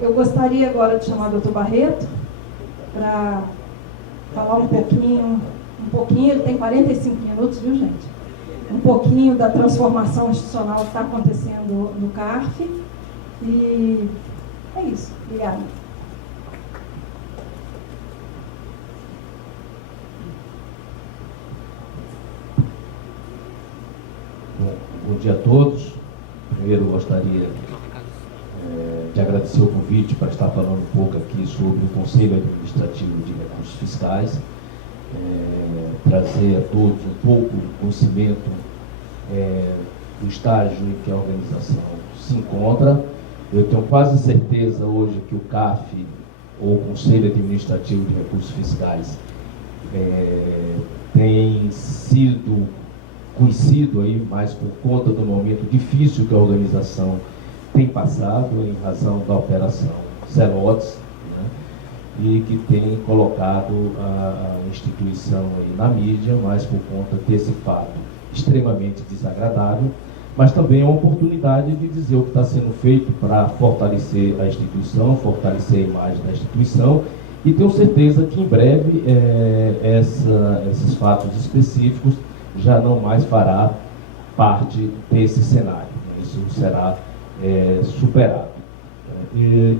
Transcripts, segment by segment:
Eu gostaria agora de chamar o Dr. Barreto para falar um pouquinho, ele tem 45 minutos, viu, gente? Um pouquinho da transformação institucional que está acontecendo no CARF. E é isso. Obrigada. Bom dia a todos. Primeiro, eu gostaria de agradecer o convite para estar falando um pouco aqui sobre o Conselho Administrativo de Recursos Fiscais, trazer a todos um pouco do conhecimento do estágio em que a organização se encontra. Eu tenho quase certeza hoje que o CAF, ou Conselho Administrativo de Recursos Fiscais, tem sido conhecido aí mais por conta do momento difícil que a organização tem passado em razão da operação Zelotes, né, e que tem colocado a instituição aí na mídia, mais por conta desse fato extremamente desagradável, mas também é uma oportunidade de dizer o que está sendo feito para fortalecer a instituição, fortalecer a imagem da instituição, e tenho certeza que em breve esses fatos específicos já não mais fará parte desse cenário. Isso será superado.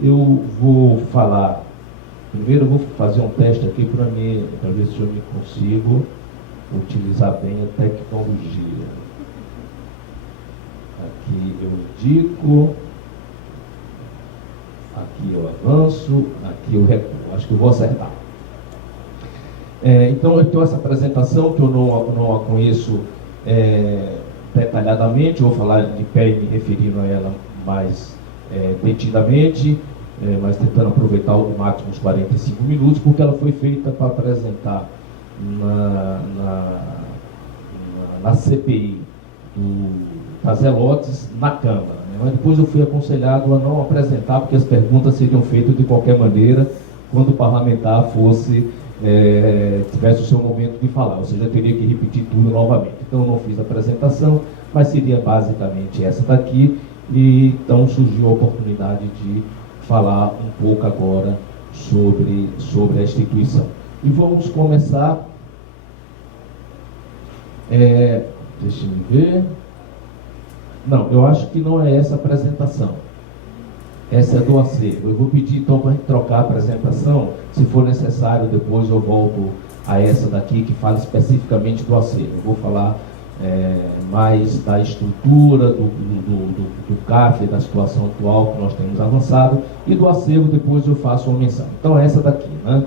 Eu vou falar, primeiro eu vou fazer um teste aqui para ver se eu me consigo utilizar bem a tecnologia. Aqui eu indico, aqui eu avanço, aqui eu recuo. Acho que eu vou acertar. Então, eu tenho essa apresentação que eu não a conheço detalhadamente, vou falar de pé e me referindo a ela mais detidamente, mas tentando aproveitar o máximo os 45 minutos, porque ela foi feita para apresentar na CPI das Zelotes na Câmara, né? Mas depois eu fui aconselhado a não apresentar, porque as perguntas seriam feitas de qualquer maneira quando o parlamentar tivesse o seu momento de falar, ou seja, teria que repetir tudo novamente. Então eu não fiz a apresentação, mas seria basicamente essa daqui, e então surgiu a oportunidade de falar um pouco agora sobre a instituição. E vamos começar, deixa eu ver, não, eu acho que não é essa a apresentação. Essa é do acervo. Eu vou pedir então para a gente trocar a apresentação. Se for necessário, depois eu volto a essa daqui que fala especificamente do acervo. Eu vou falar mais da estrutura do CAF, da situação atual que nós temos avançado, e do acervo depois eu faço uma menção. Então essa daqui, né?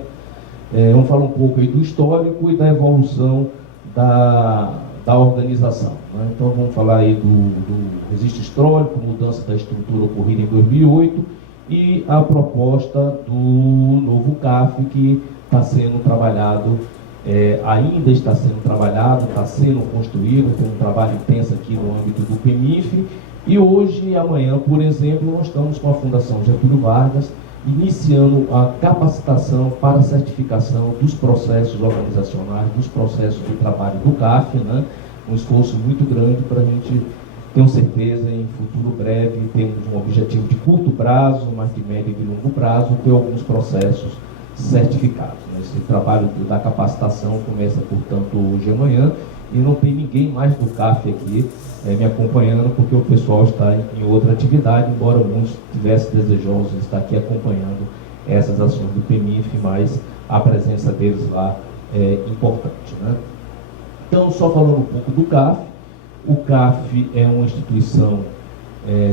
Vamos falar um pouco aí do histórico e da evolução da organização, né? Então vamos falar aí do registro histórico, mudança da estrutura ocorrida em 2008 e a proposta do novo CAF que está sendo trabalhado, ainda está sendo trabalhado, está sendo construído, tem um trabalho intenso aqui no âmbito do PEMIF, e hoje e amanhã, por exemplo, nós estamos com a Fundação Getúlio Vargas iniciando a capacitação para a certificação dos processos organizacionais, dos processos de trabalho do CAF, né? Um esforço muito grande para a gente, tenho certeza, em futuro breve, temos um objetivo de curto prazo, mas de médio e de longo prazo, ter alguns processos certificados, né? Esse trabalho da capacitação começa, portanto, hoje e amanhã, e não tem ninguém mais do CAF aqui me acompanhando, porque o pessoal está em outra atividade, embora muitos tivessem desejosos de estar aqui acompanhando essas ações do PEMIF, mas a presença deles lá é importante, né? Então, só falando um pouco do CAF, o CAF é uma instituição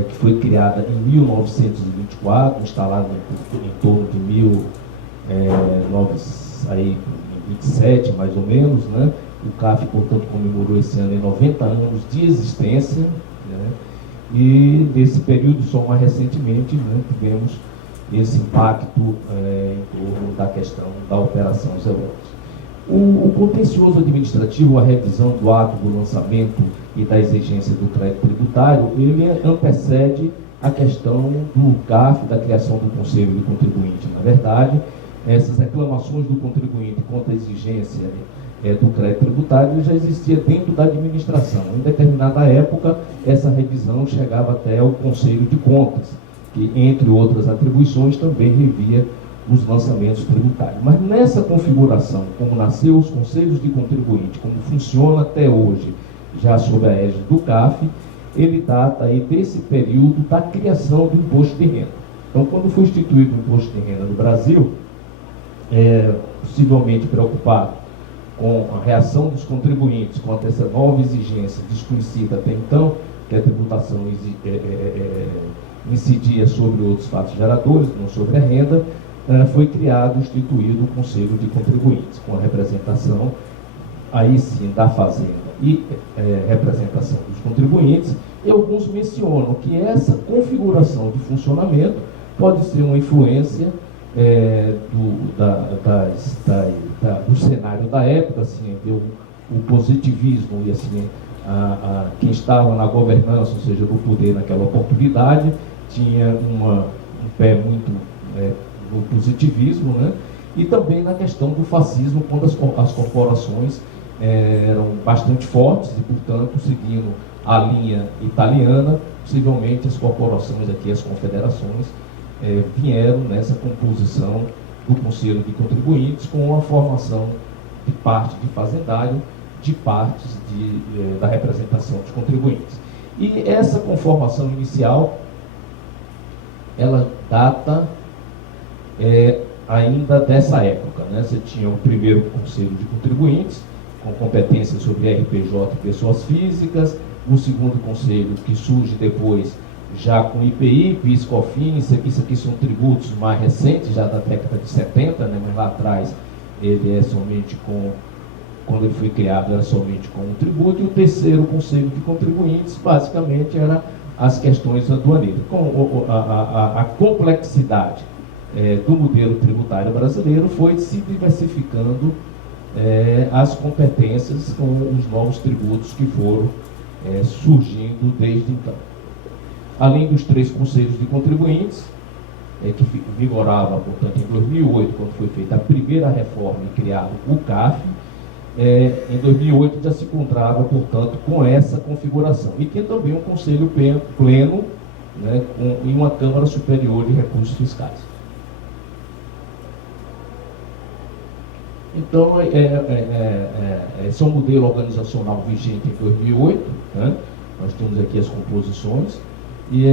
que foi criada em 1924, instalada em torno de 1927, mais ou menos, né? O CAF, portanto, comemorou esse ano 90 anos de existência, né? E nesse período, só mais recentemente, né, tivemos esse impacto em torno da questão da Operação Zelotes. O contencioso administrativo, a revisão do ato do lançamento e da exigência do crédito tributário, ele antecede a questão do CAF, da criação do Conselho do Contribuinte. Na verdade, essas reclamações do contribuinte contra a exigência do crédito tributário já existia dentro da administração. Em determinada época, essa revisão chegava até o Conselho de Contas. que, entre outras atribuições, também revia os lançamentos tributários. Mas nessa configuração, como nasceu os conselhos de contribuinte, como funciona até hoje, já sob a égide do CAF, ele data aí desse período da criação do imposto de renda. Então, quando foi instituído o imposto de renda no Brasil, possivelmente preocupado com a reação dos contribuintes contra essa nova exigência desconhecida até então, que a tributação incidia sobre outros fatos geradores, não sobre a renda, foi criado, instituído o Conselho de Contribuintes, com a representação, aí sim, da Fazenda e representação dos contribuintes, e alguns mencionam que essa configuração de funcionamento pode ser uma influência do cenário da época, assim, o positivismo e assim, quem estava na governança, ou seja, no poder naquela oportunidade, tinha um pé muito no positivismo, né? E também na questão do fascismo, quando as corporações eram bastante fortes e, portanto, seguindo a linha italiana, possivelmente as corporações aqui, as confederações, vieram nessa composição do Conselho de Contribuintes com a formação de parte de fazendário, de partes da representação dos contribuintes. E essa conformação inicial, ela data ainda dessa época, né? Você tinha o primeiro Conselho de Contribuintes, com competência sobre RPJ e pessoas físicas, o segundo Conselho, que surge depois, já com IPI, PIS, COFINS, isso aqui são tributos mais recentes, já da década de 70, né? Mas lá atrás ele é somente quando ele foi criado, era somente com um tributo, e o terceiro Conselho de Contribuintes, basicamente, era as questões aduaneiras. Com a complexidade do modelo tributário brasileiro foi se diversificando as competências com os novos tributos que foram surgindo desde então. Além dos 3 conselhos de contribuintes, que vigorava, portanto, em 2008, quando foi feita a primeira reforma e criado o CAF, em 2008 já se encontrava, portanto, com essa configuração. E tem também um conselho pleno, né, e uma Câmara Superior de Recursos Fiscais. Então, esse é um modelo organizacional vigente em 2008, né? Nós temos aqui as composições, e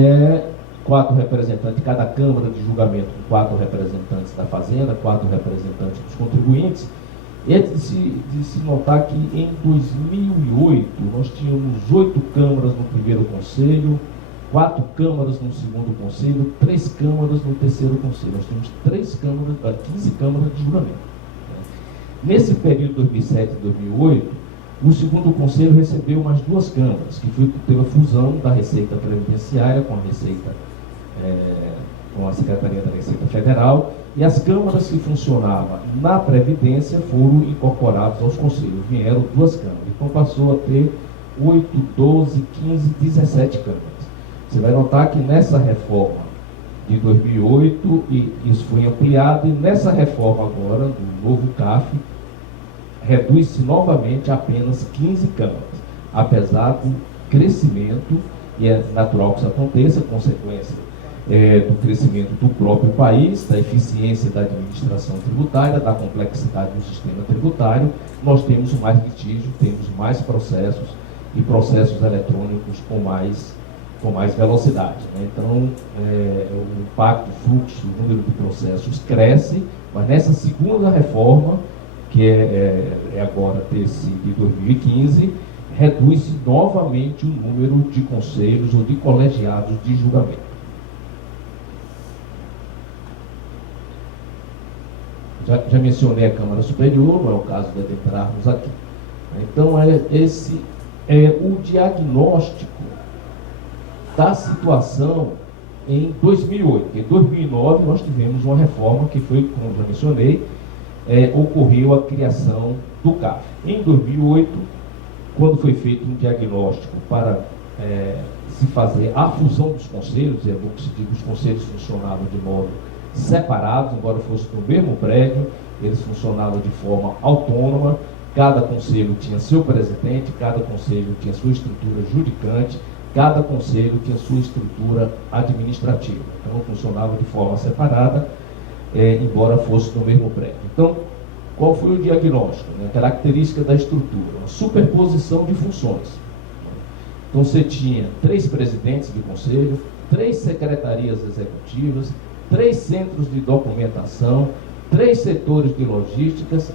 4 representantes de cada Câmara de Julgamento, com 4 representantes da Fazenda, 4 representantes dos contribuintes. E é de se notar que em 2008 nós tínhamos 8 câmaras no primeiro conselho, 4 câmaras no segundo conselho, 3 câmaras no terceiro conselho. Nós temos 15 câmaras de julgamento. Nesse período 2007 e 2008, o segundo conselho recebeu mais 2 câmaras, que teve a fusão da Receita Previdenciária com a Secretaria da Receita Federal, e as câmaras que funcionavam na Previdência foram incorporadas aos conselhos. Vieram 2 câmaras. Então passou a ter 8, 12, 15, 17 câmaras. Você vai notar que nessa reforma de 2008, e isso foi ampliado, e nessa reforma agora, do novo CAF, reduz-se novamente a apenas 15 câmaras, apesar do crescimento, e é natural que isso aconteça, consequência do crescimento do próprio país, da eficiência da administração tributária, da complexidade do sistema tributário. Nós temos mais litígio, temos mais processos, e processos eletrônicos com mais velocidade, né? Então, o impacto, o fluxo, o número de processos cresce, mas nessa segunda reforma, que é agora desse de 2015, reduz novamente o número de conselhos ou de colegiados de julgamento. Já mencionei a Câmara Superior, não é o caso de adentrarmos aqui. Então, esse é o diagnóstico da situação em 2008. Em 2009, nós tivemos uma reforma que foi, como já mencionei, ocorreu a criação do CAF. Em 2008, quando foi feito um diagnóstico para se fazer a fusão dos conselhos, os conselhos funcionavam de modo separados, embora fossem no mesmo prédio, eles funcionavam de forma autônoma, cada conselho tinha seu presidente, cada conselho tinha sua estrutura judicante, cada conselho tinha sua estrutura administrativa, então funcionava de forma separada, embora fosse no mesmo prédio. Então, qual foi o diagnóstico? A característica da estrutura, uma superposição de funções. Então você tinha 3 presidentes de conselho, 3 secretarias executivas, 3 centros de documentação, 3 setores de logísticas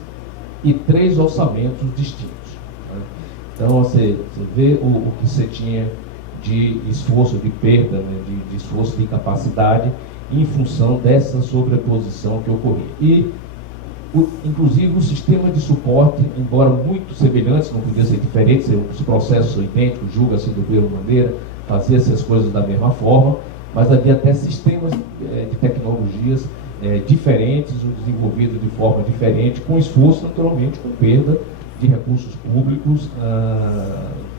e 3 orçamentos distintos. Então você vê o que você tinha de esforço, de perda, né, de esforço de incapacidade em função dessa sobreposição que ocorria. E, inclusive, o sistema de suporte, embora muito semelhantes, não podia ser diferente, os processos são idênticos, julga-se da mesma maneira, fazia-se as coisas da mesma forma, mas havia até sistemas de tecnologias diferentes, desenvolvidos de forma diferente, com esforço, naturalmente, com perda de recursos públicos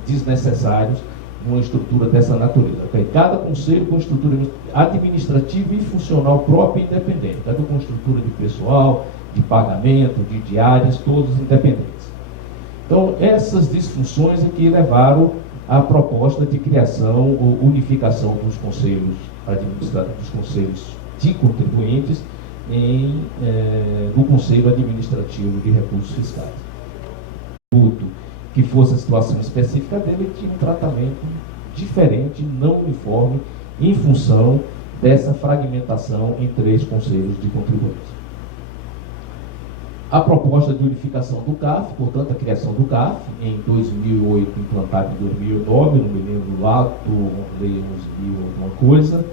desnecessários numa estrutura dessa natureza. Cada conselho com estrutura administrativa e funcional própria e independente, cada com estrutura de pessoal, de pagamento, de diárias, todos independentes. Então, essas disfunções é que levaram à proposta de criação ou unificação dos conselhos administrativos, dos conselhos de contribuintes no Conselho Administrativo de Recursos Fiscais. Que fosse a situação específica dele, tinha um tratamento diferente, não uniforme, em função dessa fragmentação em 3 conselhos de contribuintes. A proposta de unificação do CAF, portanto, a criação do CAF, em 2008, implantado em 2009, não me lembro do ato, alguma coisa,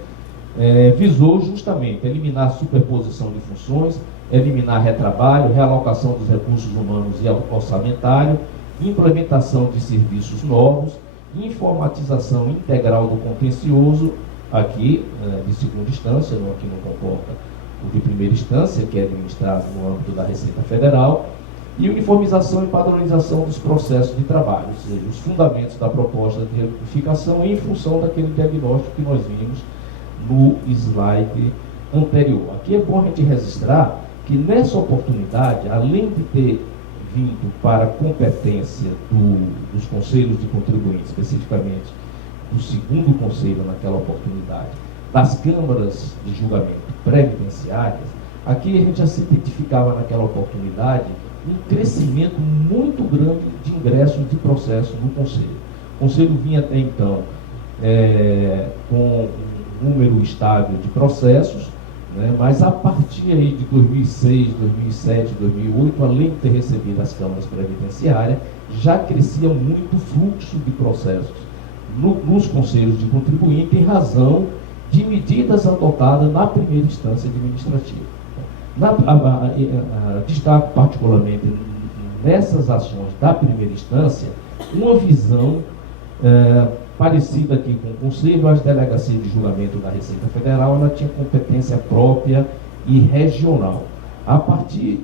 visou justamente eliminar a superposição de funções, eliminar retrabalho, realocação dos recursos humanos e orçamentário, implementação de serviços novos, informatização integral do contencioso, aqui de segunda instância, aqui não comporta o de primeira instância, que é administrado no âmbito da Receita Federal, e uniformização e padronização dos processos de trabalho, ou seja, os fundamentos da proposta de unificação em função daquele diagnóstico que nós vimos no slide anterior. Aqui é bom a gente registrar que nessa oportunidade, além de ter vindo para a competência dos conselhos de contribuintes, especificamente do segundo conselho naquela oportunidade, das câmaras de julgamento previdenciárias, aqui a gente já se identificava naquela oportunidade um crescimento muito grande de ingressos de processos no conselho. O conselho vinha até então com um número estável de processos, mas a partir aí de 2006, 2007, 2008, além de ter recebido as câmaras previdenciárias, já crescia muito o fluxo de processos nos conselhos de contribuinte em razão de medidas adotadas na primeira instância administrativa. Destaco particularmente nessas ações da primeira instância uma visão parecida aqui com o Conselho. As delegacias de julgamento da Receita Federal, ela tinha competência própria e regional. A partir,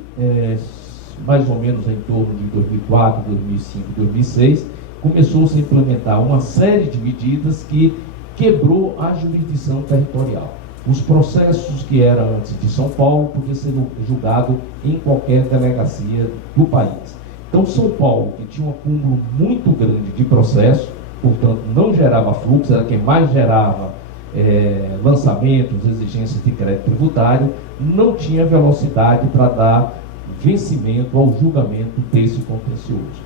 mais ou menos em torno de 2004, 2005, 2006, começou-se a implementar uma série de medidas que quebrou a jurisdição territorial. Os processos que eram antes de São Paulo podiam ser julgados em qualquer delegacia do país. Então, São Paulo, que tinha um acúmulo muito grande de processos, portanto, não gerava fluxo, era quem mais gerava lançamentos, exigências de crédito tributário, não tinha velocidade para dar vencimento ao julgamento desse contencioso.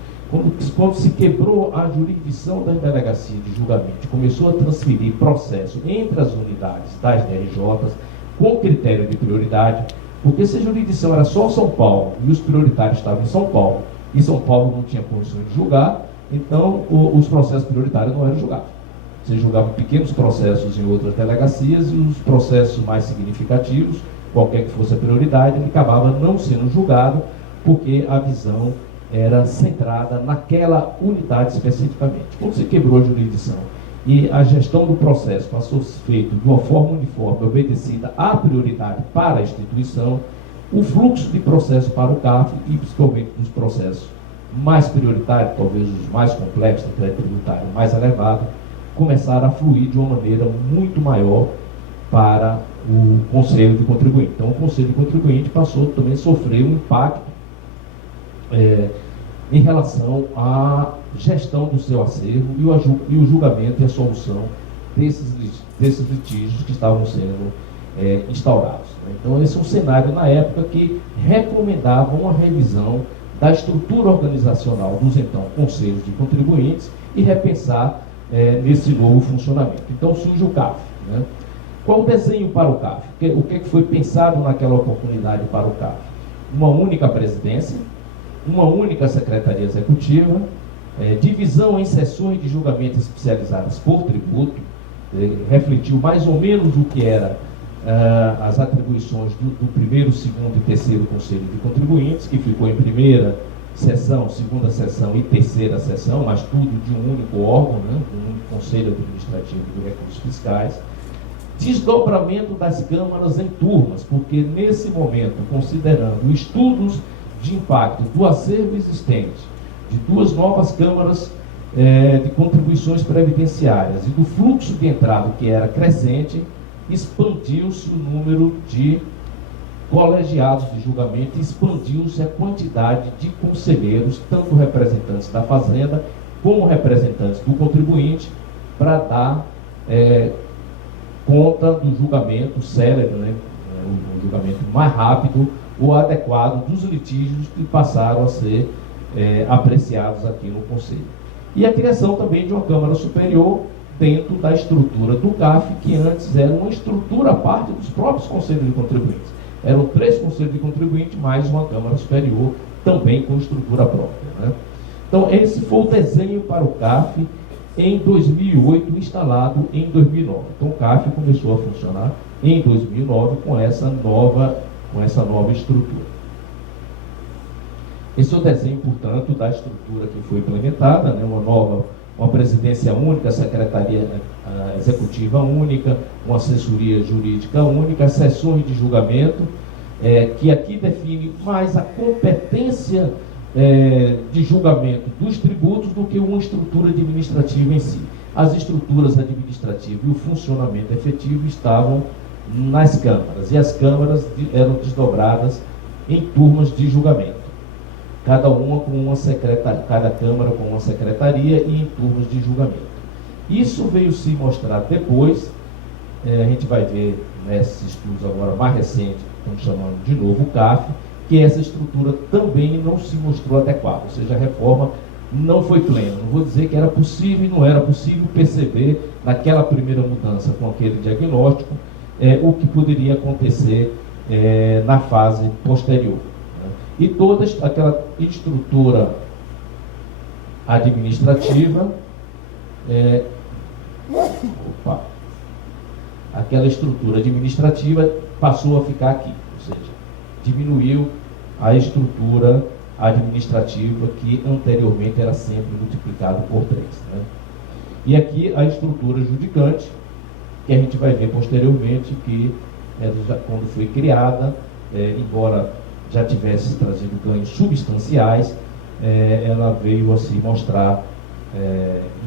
Quando se quebrou a jurisdição das delegacias de julgamento, começou a transferir processo entre as unidades das DRJs com critério de prioridade, porque se a jurisdição era só São Paulo e os prioritários estavam em São Paulo, e São Paulo não tinha condições de julgar, então os processos prioritários não eram julgados. Você julgava pequenos processos em outras delegacias e os processos mais significativos, qualquer que fosse a prioridade, ele acabava não sendo julgado porque a visão era centrada naquela unidade especificamente. Quando se quebrou a jurisdição e a gestão do processo passou a ser feita de uma forma uniforme, obedecida à prioridade para a instituição, o fluxo de processo para o CAF, e principalmente dos processos mais prioritários, talvez os mais complexos, de crédito tributário mais elevado, começaram a fluir de uma maneira muito maior para o Conselho de Contribuinte. Então, o Conselho de Contribuinte passou também a sofrer um impacto em relação à gestão do seu acervo e o julgamento e a solução desses litígios que estavam sendo instaurados. Então, esse é um cenário na época que recomendava uma revisão da estrutura organizacional dos então conselhos de contribuintes e repensar nesse novo funcionamento. Então surge o CAF. Né? Qual o desenho para o CAF? O que foi pensado naquela oportunidade para o CAF? Uma única presidência, uma única secretaria executiva, divisão em sessões de julgamento especializadas por tributo, refletiu mais ou menos o que era as atribuições do primeiro, segundo e terceiro Conselho de Contribuintes, que ficou em primeira sessão, segunda sessão e terceira sessão, mas tudo de um único órgão, né, um único Conselho Administrativo de Recursos Fiscais. Desdobramento das câmaras em turmas, porque nesse momento, considerando estudos de impacto do acervo existente, de duas novas câmaras de contribuições previdenciárias e do fluxo de entrada que era crescente, expandiu-se o número de colegiados de julgamento, expandiu-se a quantidade de conselheiros, tanto representantes da Fazenda como representantes do contribuinte, para dar conta do julgamento célere, né, um julgamento mais rápido ou adequado dos litígios que passaram a ser apreciados aqui no Conselho. E a criação também de uma Câmara Superior dentro da estrutura do CAF, que antes era uma estrutura à parte dos próprios Conselhos de Contribuintes. Eram 3 Conselhos de Contribuintes, mais uma Câmara Superior, também com estrutura própria. Né? Então, esse foi o desenho para o CAF em 2008, instalado em 2009. Então, o CAF começou a funcionar em 2009 com essa nova estrutura. Esse é o desenho, portanto, da estrutura que foi implementada, né? Uma presidência única, secretaria executiva única, uma assessoria jurídica única, sessões de julgamento, que aqui define mais a competência de julgamento dos tributos do que uma estrutura administrativa em si. As estruturas administrativas e o funcionamento efetivo estavam nas câmaras, e as câmaras eram desdobradas em turmas de julgamento. Cada Câmara com uma secretaria e em turmas de julgamento. Isso veio se mostrar depois, a gente vai ver nesses estudos agora mais recentes, estamos chamando de novo o CAF, que essa estrutura também não se mostrou adequada, ou seja, a reforma não foi plena. Não vou dizer que era possível e não era possível perceber naquela primeira mudança com aquele diagnóstico o que poderia acontecer na fase posterior. E toda aquela estrutura administrativa, passou a ficar aqui, ou seja, diminuiu a estrutura administrativa que anteriormente era sempre multiplicado por 3. Né? E aqui a estrutura judicante, que a gente vai ver posteriormente que quando foi criada, embora já tivesse trazido ganhos substanciais, ela veio a se mostrar,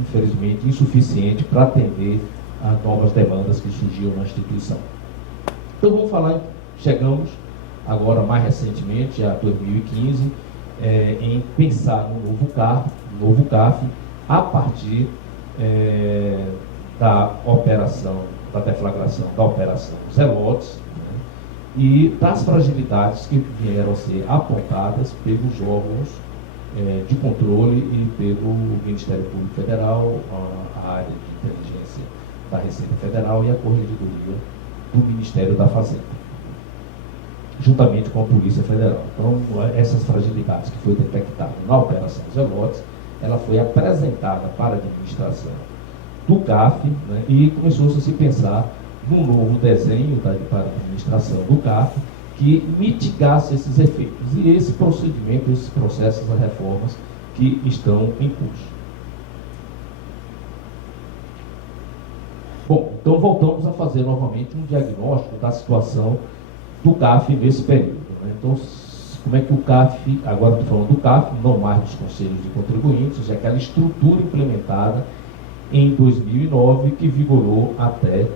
infelizmente, insuficiente para atender a novas demandas que surgiam na instituição. Então, vamos falar, chegamos agora mais recentemente, a 2015, em pensar no novo CAF, a partir da operação, da deflagração da operação Zelotes, e das fragilidades que vieram a ser apontadas pelos órgãos de controle e pelo Ministério Público Federal, a área de inteligência da Receita Federal e a Corregedoria do Ministério da Fazenda, juntamente com a Polícia Federal. Então, essas fragilidades que foi detectada na Operação Zelotes, ela foi apresentada para a administração do CAF, né, e começou-se a se pensar num novo desenho para a administração do CAF que mitigasse esses efeitos. E esse procedimento, esses processos, as reformas que estão em curso. Bom, então voltamos a fazer novamente um diagnóstico da situação do CAF nesse período. Né? Então, como é que o CAF, agora estou falando do CAF, não mais dos conselhos de contribuintes, ou seja, aquela estrutura implementada em 2009 que vigorou até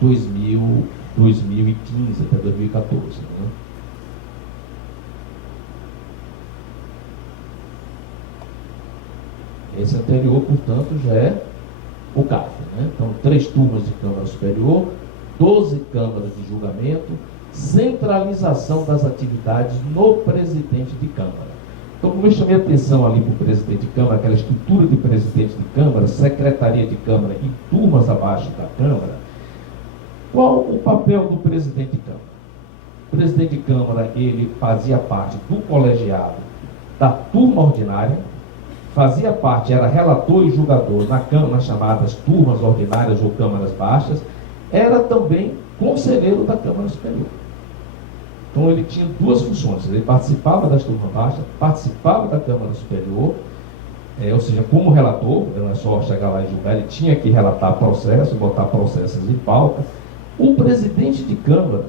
2015, até 2014. Né? Esse anterior, portanto, já é o CAF, né? Então, 3 turmas de Câmara Superior, 12 câmaras de julgamento, centralização das atividades no presidente de Câmara. Então, como eu chamei a atenção ali para o presidente de Câmara, aquela estrutura de presidente de Câmara, secretaria de Câmara e turmas abaixo da Câmara, qual o papel do presidente de Câmara? O presidente de Câmara, ele fazia parte do colegiado da turma ordinária, fazia parte, era relator e julgador na Câmara, nas chamadas turmas ordinárias ou câmaras baixas, era também conselheiro da Câmara Superior. Então ele tinha 2 funções, ele participava das turmas baixas, participava da Câmara Superior, ou seja, como relator, não é só chegar lá e julgar, ele tinha que relatar processos, botar processos em pauta. O presidente de Câmara,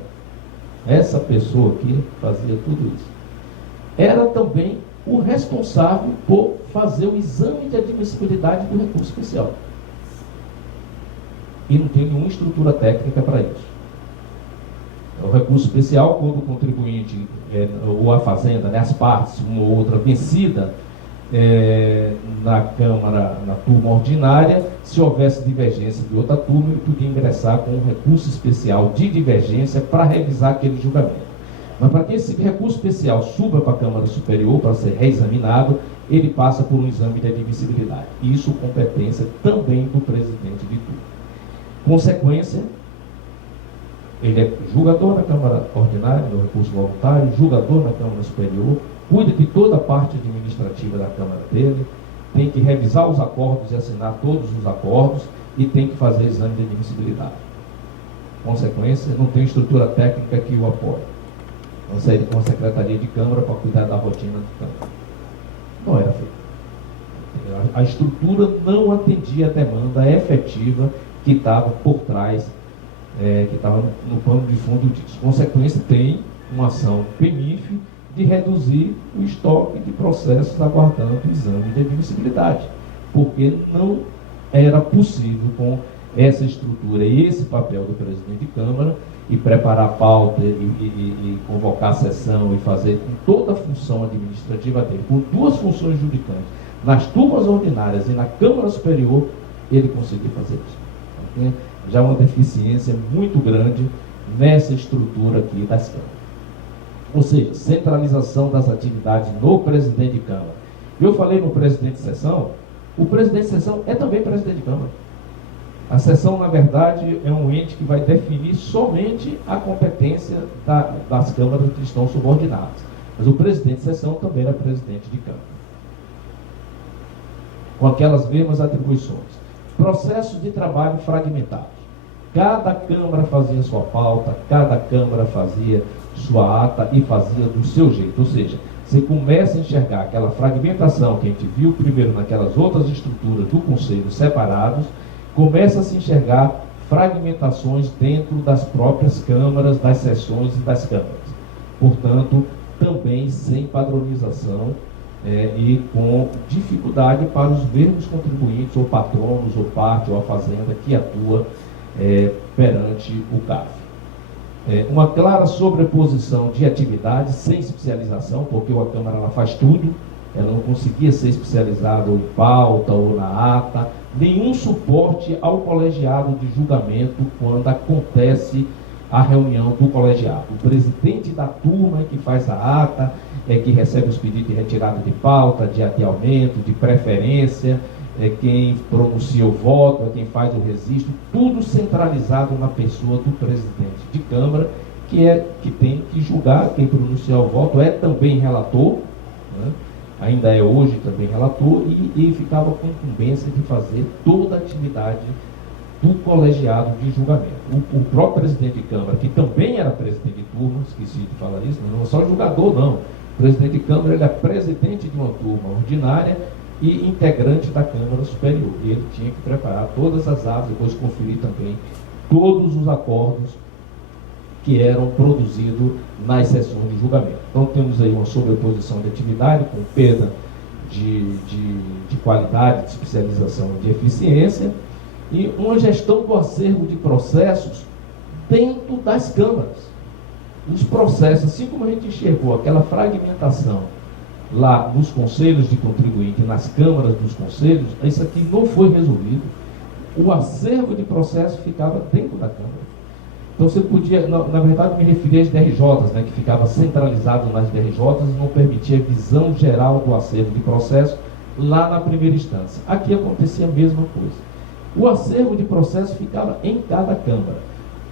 essa pessoa aqui, fazia tudo isso, era também o responsável por fazer o exame de admissibilidade do recurso especial. E não tem nenhuma estrutura técnica para isso. O recurso especial, quando o contribuinte ou a fazenda, né, as partes, uma ou outra vencida na Câmara, na turma ordinária, se houvesse divergência de outra turma, ele podia ingressar com um recurso especial de divergência para revisar aquele julgamento. Mas para que esse recurso especial suba para a Câmara Superior, para ser reexaminado, ele passa por um exame de admissibilidade. Isso competência também do presidente de turma. Consequência, ele é julgador na Câmara Ordinária, no recurso voluntário, julgador na Câmara Superior, cuida de toda a parte administrativa da Câmara dele, tem que revisar os acordos e assinar todos os acordos e tem que fazer exame de admissibilidade. Consequência, não tem estrutura técnica que o apoie. Então, sair com a Secretaria de Câmara para cuidar da rotina de Câmara. Não era feito. A estrutura não atendia a demanda efetiva que estava por trás, que estava no pano de fundo disso. Consequência, tem uma ação PEMIF de reduzir o estoque de processos aguardando o exame de admissibilidade, porque não era possível, com essa estrutura e esse papel do presidente de Câmara, e preparar a pauta e convocar a sessão e fazer com toda a função administrativa dele, com 2 funções judicantes, nas turmas ordinárias e na Câmara Superior, ele conseguiu fazer isso. Então, já uma deficiência muito grande nessa estrutura aqui das câmaras. Ou seja, centralização das atividades no presidente de Câmara. Eu falei no presidente de sessão, o presidente de sessão é também presidente de Câmara. A sessão, na verdade, é um ente que vai definir somente a competência das câmaras que estão subordinadas. Mas o presidente de sessão também era presidente de Câmara. Com aquelas mesmas atribuições. Processos de trabalho fragmentados. Cada Câmara fazia sua pauta, cada Câmara fazia sua ata e fazia do seu jeito. Ou seja, você começa a enxergar aquela fragmentação que a gente viu primeiro naquelas outras estruturas do Conselho separados, começa a se enxergar fragmentações dentro das próprias câmaras, das sessões e das câmaras. Portanto, também sem padronização e com dificuldade para os mesmos contribuintes, ou patronos, ou parte, ou a fazenda que atua perante o CAF. Uma clara sobreposição de atividades sem especialização, porque a Câmara ela faz tudo, ela não conseguia ser especializada ou em pauta ou na ata, nenhum suporte ao colegiado de julgamento quando acontece a reunião do colegiado. O presidente da turma é que faz a ata, é que recebe os pedidos de retirada de pauta, de adiamento, de preferência, é quem pronuncia o voto, é quem faz o registro, tudo centralizado na pessoa do presidente de Câmara, que tem que julgar, quem pronunciar o voto é também relator, né? Ainda é hoje também relator, e ficava com incumbência de fazer toda a atividade do colegiado de julgamento. O próprio presidente de Câmara, que também era presidente de turma, esqueci de falar isso, não é só julgador não, o presidente de Câmara ele é presidente de uma turma ordinária e integrante da Câmara Superior, e ele tinha que preparar todas as atas, depois conferir também todos os acordos que eram produzidos nas sessões de julgamento. Então temos aí uma sobreposição de atividade com perda de qualidade, de especialização, de eficiência, e uma gestão do acervo de processos dentro das câmaras. Os processos, assim como a gente enxergou aquela fragmentação lá nos conselhos de contribuinte, nas câmaras dos conselhos, isso aqui não foi resolvido. O acervo de processo ficava dentro da Câmara. Então você podia, na verdade me referia às DRJs, né, que ficava centralizado nas DRJs e não permitia visão geral do acervo de processo lá na primeira instância. Aqui acontecia a mesma coisa. O acervo de processo ficava em cada Câmara.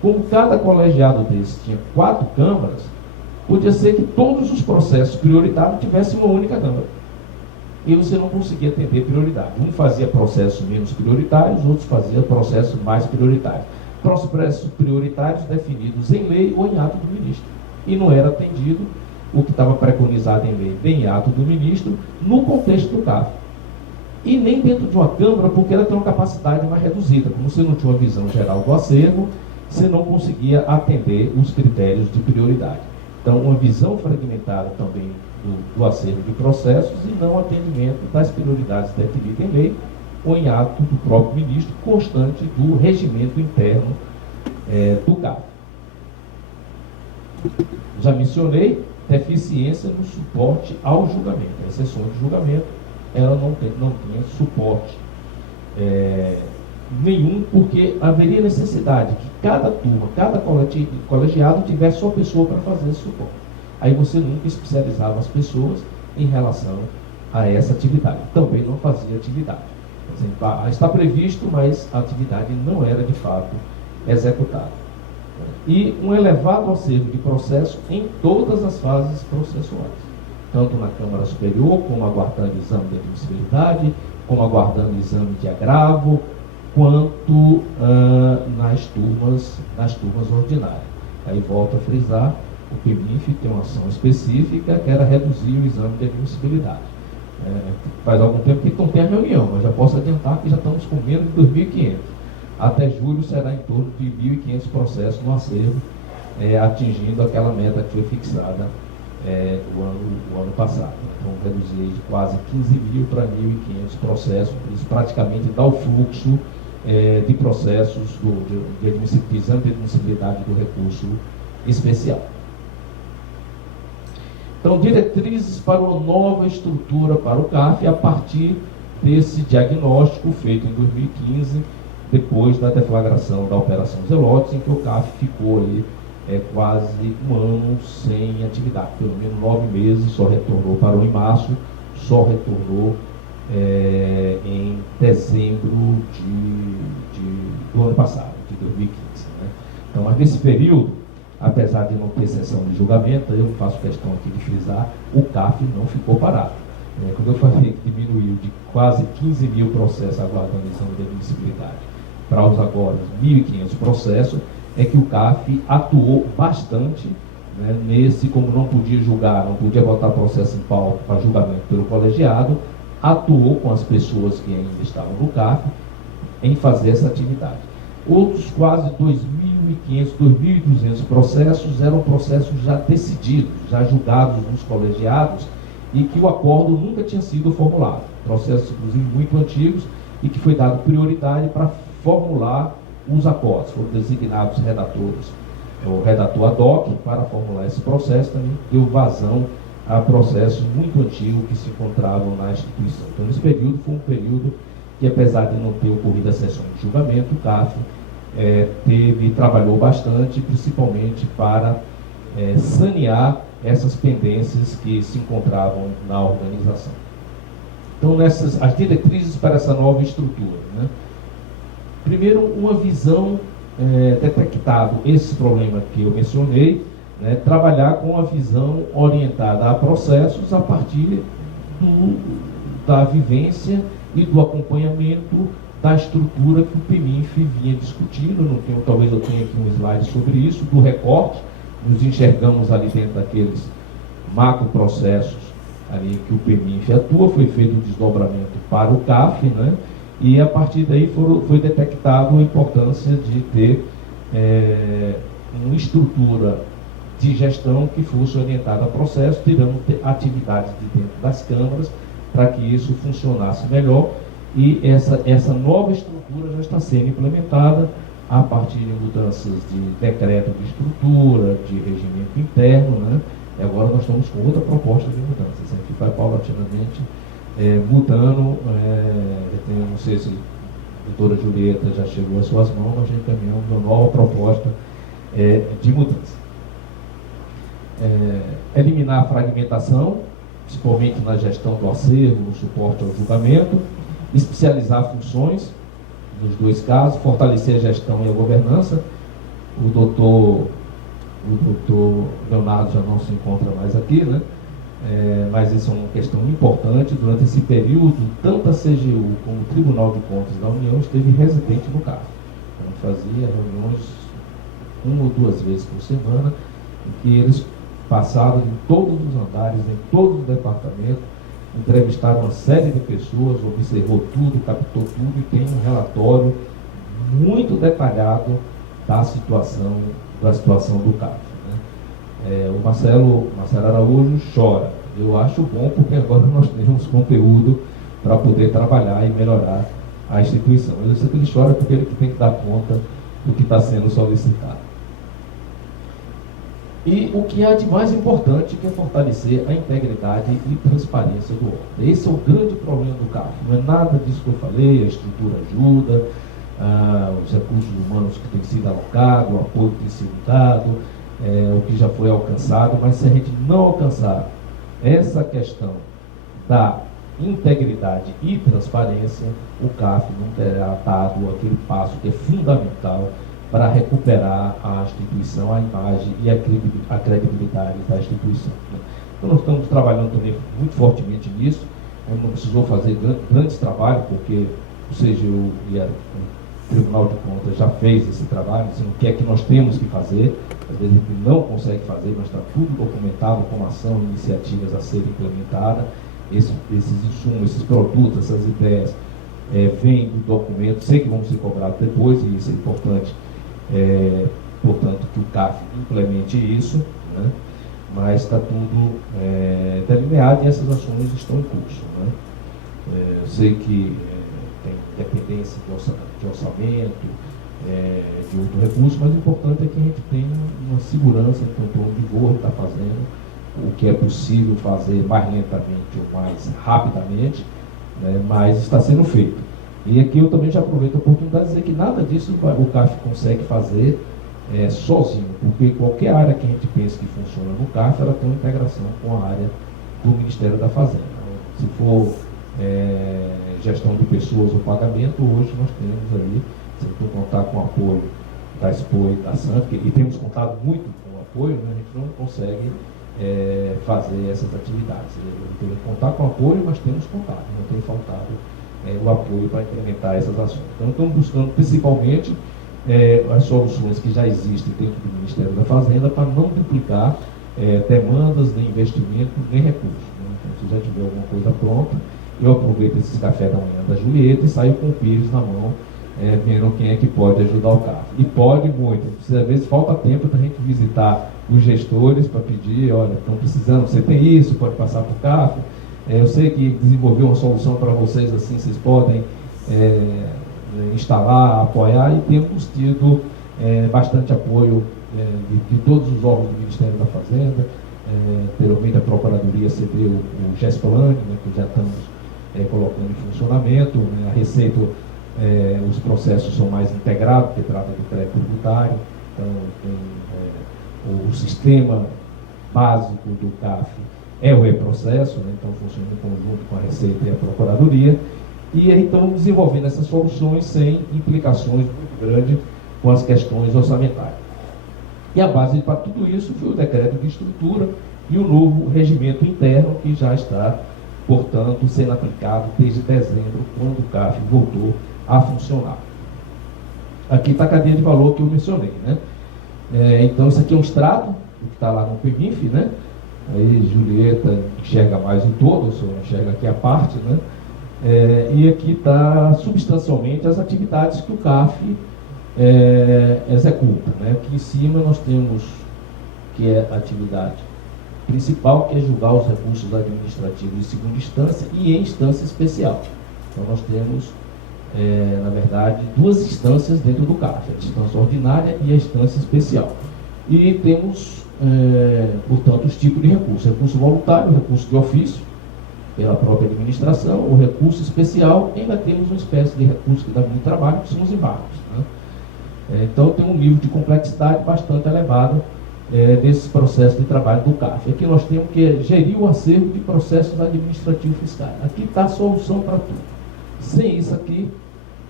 Como cada colegiado desse tinha 4 câmaras, podia ser que todos os processos prioritários tivessem uma única Câmara. E você não conseguia atender prioridade. Um fazia processos menos prioritários, outros faziam processos mais prioritários. Processos prioritários definidos em lei ou em ato do ministro. E não era atendido o que estava preconizado em lei, bem em ato do ministro, no contexto do CAF. E nem dentro de uma Câmara, porque ela tem uma capacidade mais reduzida. Como você não tinha uma visão geral do acervo, você não conseguia atender os critérios de prioridade. Então, uma visão fragmentada também do acervo de processos e não atendimento das prioridades definidas em lei ou em ato do próprio ministro, constante do regimento interno do CAF. Já mencionei deficiência no suporte ao julgamento. As sessões de julgamento, ela não tinha suporte nenhum, porque haveria necessidade que cada turma, cada colegiado tivesse sua pessoa para fazer esse suporte. Aí você nunca especializava as pessoas em relação a essa atividade. Também não fazia atividade. Está previsto, mas a atividade não era de fato executada. E um elevado acervo de processo em todas as fases processuais, tanto na Câmara Superior, como aguardando exame de admissibilidade, como aguardando exame de agravo, quanto nas turmas ordinárias. Aí volto a frisar, o PMIF tem uma ação específica que era reduzir o exame de admissibilidade. Faz algum tempo que não tem a reunião, mas já posso adiantar que já estamos com menos de 2.500. Até julho será em torno de 1.500 processos no acervo, atingindo aquela meta que foi fixada o ano passado. Então, reduzir de quase 15 mil para 1.500 processos, isso praticamente dá o fluxo de processos de exame de admissibilidade do recurso especial. Então, diretrizes para uma nova estrutura para o CAF a partir desse diagnóstico feito em 2015, depois da deflagração da Operação Zelotes, em que o CAF ficou aí quase um ano sem atividade, pelo menos 9 meses, só retornou, parou em março, só retornou em dezembro do ano passado, de 2015. Né? Então, mas nesse período, apesar de não ter sessão de julgamento, eu faço questão aqui de frisar, o CAF não ficou parado. Quando eu falei que diminuiu de quase 15 mil processos aguardando exame de admissibilidade para os agora 1.500 processos, é que o CAF atuou bastante, né, nesse, como não podia julgar, não podia botar processo em pauta para julgamento pelo colegiado, atuou com as pessoas que ainda estavam no CAF em fazer essa atividade. Outros quase 2.500, 2.200 processos eram processos já decididos, já julgados nos colegiados e que o acordo nunca tinha sido formulado. Processos, inclusive, muito antigos e que foi dado prioridade para formular os acordos. Foram designados redatores, o redator ad hoc para formular esse processo, também deu vazão a processos muito antigos que se encontravam na instituição. Então, nesse período, foi um período que, apesar de não ter ocorrido a sessão de julgamento, o CAF trabalhou bastante, principalmente para sanear essas pendências que se encontravam na organização. Então, as diretrizes para essa nova estrutura. Né? Primeiro, uma visão, detectado esse problema que eu mencionei, né, trabalhar com a visão orientada a processos a partir da vivência e do acompanhamento da estrutura que o PMIF vinha discutindo. Talvez eu tenha aqui um slide sobre isso, do recorte. Nos enxergamos ali dentro daqueles macroprocessos ali que o PMIF atua, foi feito um desdobramento para o CAF, né? E a partir daí foi detectado a importância de ter uma estrutura de gestão que fosse orientada a processo, tirando atividades de dentro das câmaras, para que isso funcionasse melhor. E essa nova estrutura já está sendo implementada a partir de mudanças de decreto de estrutura, de regimento interno, né? E agora nós estamos com outra proposta de mudança. A gente vai paulatinamente mudando. Não sei se a doutora Julieta já chegou às suas mãos, nós já encaminhamos uma nova proposta de mudança. Eliminar a fragmentação, principalmente na gestão do acervo, no suporte ao julgamento, especializar funções, nos dois casos, fortalecer a gestão e a governança. O doutor Leonardo já não se encontra mais aqui, né? Mas isso é uma questão importante. Durante esse período, tanto a CGU como o Tribunal de Contas da União esteve residente no CAF. A gente fazia reuniões 1 ou 2 vezes por semana, em que eles passaram em todos os andares, em todos os departamentos, entrevistaram uma série de pessoas, observou tudo, captou tudo e tem um relatório muito detalhado da situação do CAF. Né? O Marcelo Araújo chora. Eu acho bom porque agora nós temos conteúdo para poder trabalhar e melhorar a instituição. Eu sei que ele chora porque ele tem que dar conta do que está sendo solicitado. E o que há de mais importante que é fortalecer a integridade e transparência do órgão. Esse é o grande problema do CAF. Não é nada disso que eu falei, a estrutura ajuda, os recursos humanos que têm sido alocados, o apoio que tem sido dado, o que já foi alcançado, mas se a gente não alcançar essa questão da integridade e transparência, o CAF não terá dado aquele passo que é fundamental para recuperar a instituição, a imagem e a credibilidade da instituição. Então nós estamos trabalhando também muito fortemente nisso. A gente não precisou fazer grandes trabalhos, porque o CGU e o Tribunal de Contas já fez esse trabalho, dizendo o que é que nós temos que fazer. Às vezes a gente não consegue fazer, mas está tudo documentado como ação, iniciativas a serem implementadas. Esses insumos, esses produtos, essas ideias vêm do documento, sei que vão ser cobrados depois, e isso é importante. Portanto, que o CAF implemente isso, né? Mas está tudo delineado e essas ações estão em curso. Né? Eu sei que tem dependência de orçamento, de outro recurso, mas o importante é que a gente tenha uma segurança no controle de voo, está fazendo o que é possível fazer mais lentamente ou mais rapidamente, né? Mas está sendo feito. E aqui eu também já aproveito a oportunidade de dizer que nada disso o CAF consegue fazer sozinho, porque qualquer área que a gente pense que funciona no CAF, ela tem uma integração com a área do Ministério da Fazenda. Se for gestão de pessoas ou pagamento, hoje nós temos ali, se for contar com o apoio da Expo e da SANT, e temos contado muito com o apoio, né, a gente não consegue fazer essas atividades. Temos que contar com o apoio, mas temos contado, não tem faltado o apoio para implementar essas ações. Então, estamos buscando principalmente as soluções que já existem dentro do Ministério da Fazenda para não duplicar demandas, nem investimento, nem recursos. Né? Então, se já tiver alguma coisa pronta, eu aproveito esses café da manhã da Julieta e saio com o Pires na mão, vendo quem é que pode ajudar o CAF. E pode muito. Às vezes falta tempo para a gente visitar os gestores para pedir, olha, estão precisando, você tem isso, pode passar para o CAF. Eu sei que desenvolveu uma solução para vocês, assim, vocês podem instalar, apoiar, e temos tido bastante apoio de todos os órgãos do Ministério da Fazenda. Anteriormente a Procuradoria cedeu o GESPLAN, né, que já estamos colocando em funcionamento. Né, a Receita, os processos são mais integrados, porque trata do crédito tributário. Então, tem o sistema básico do CAF é o e-processo, né? Então funciona em conjunto com a Receita e a Procuradoria, e aí estamos desenvolvendo essas soluções sem implicações muito grandes com as questões orçamentárias. E a base para tudo isso foi o decreto de estrutura e o novo regimento interno, que já está, portanto, sendo aplicado desde dezembro, quando o CAF voltou a funcionar. Aqui está a cadeia de valor que eu mencionei, né? Então isso aqui é um extrato do que está lá no PMIF, né? Aí Julieta enxerga mais o todo, eu só enxerga aqui a parte, né? E aqui está substancialmente as atividades que o CAF executa, né? Aqui em cima nós temos que é a atividade principal, que é julgar os recursos administrativos de segunda instância e em instância especial. Então nós temos, na verdade, 2 instâncias dentro do CAF, a instância ordinária e a instância especial. E temos portanto, os tipos de recurso: recurso voluntário, recurso de ofício, pela própria administração, o recurso especial, e ainda temos uma espécie de recurso que dá muito trabalho, que são os embargos, né? Então, tem um nível de complexidade bastante elevado desses processos de trabalho do CAF. Aqui nós temos que gerir o acervo de processos administrativos fiscais. Aqui está a solução para tudo. Sem isso aqui,